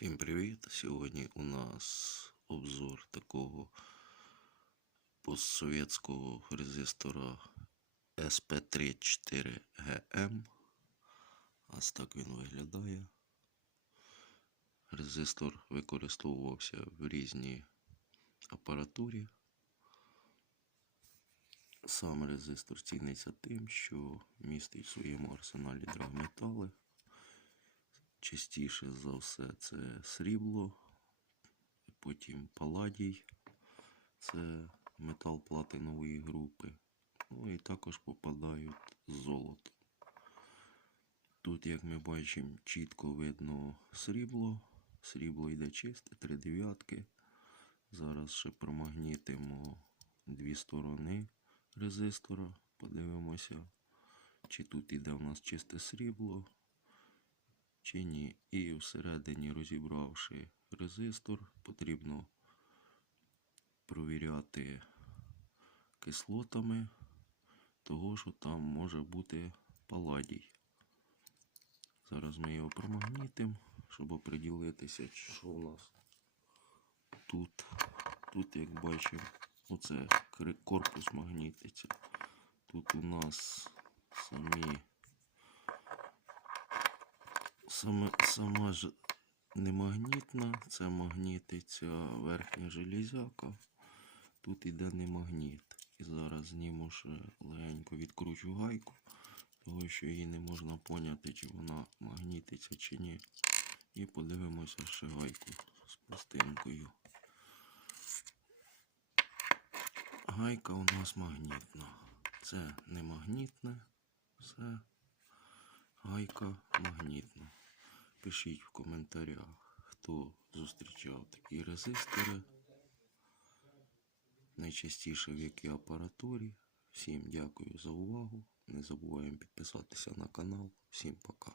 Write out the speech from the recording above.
Всім привіт! Сьогодні у нас обзор такого постсовєтського резистора SP34GM. Ось так він виглядає. Резистор використовувався в різній апаратурі. Сам резистор ціниться тим, що містить в своєму арсеналі драгметали. Частіше за все це срібло, потім паладій, це метал платинової групи. Ну і також попадають золото. Тут, як ми бачимо, чітко видно срібло. Срібло йде чисте, три дев'ятки. Зараз ще промагнітимо дві сторони резистора. Подивимося, чи тут іде у нас чисте срібло чи ні. І всередині, розібравши резистор, потрібно провіряти кислотами, того, що там може бути паладій. Зараз ми його промагнітимо, щоб оприділитися, що у нас тут. Тут, як бачимо, оце корпус магнітиться. Тут у нас самі Саме, сама ж не магнітна, це магнітиться верхня железяка. Тут іде не магніт. І зараз зніму ще легенько відкручу гайку, того що її не можна поняти, чи вона магнітиться чи ні. І подивимося ще гайку з пластинкою. Гайка у нас магнітна. Це не магнітне, все гайка магнітна. Пишіть в коментарях, хто зустрічав такі резистори. Найчастіше в якій апаратурі. Всім дякую за увагу. Не забуваємо підписатися на канал. Всім пока.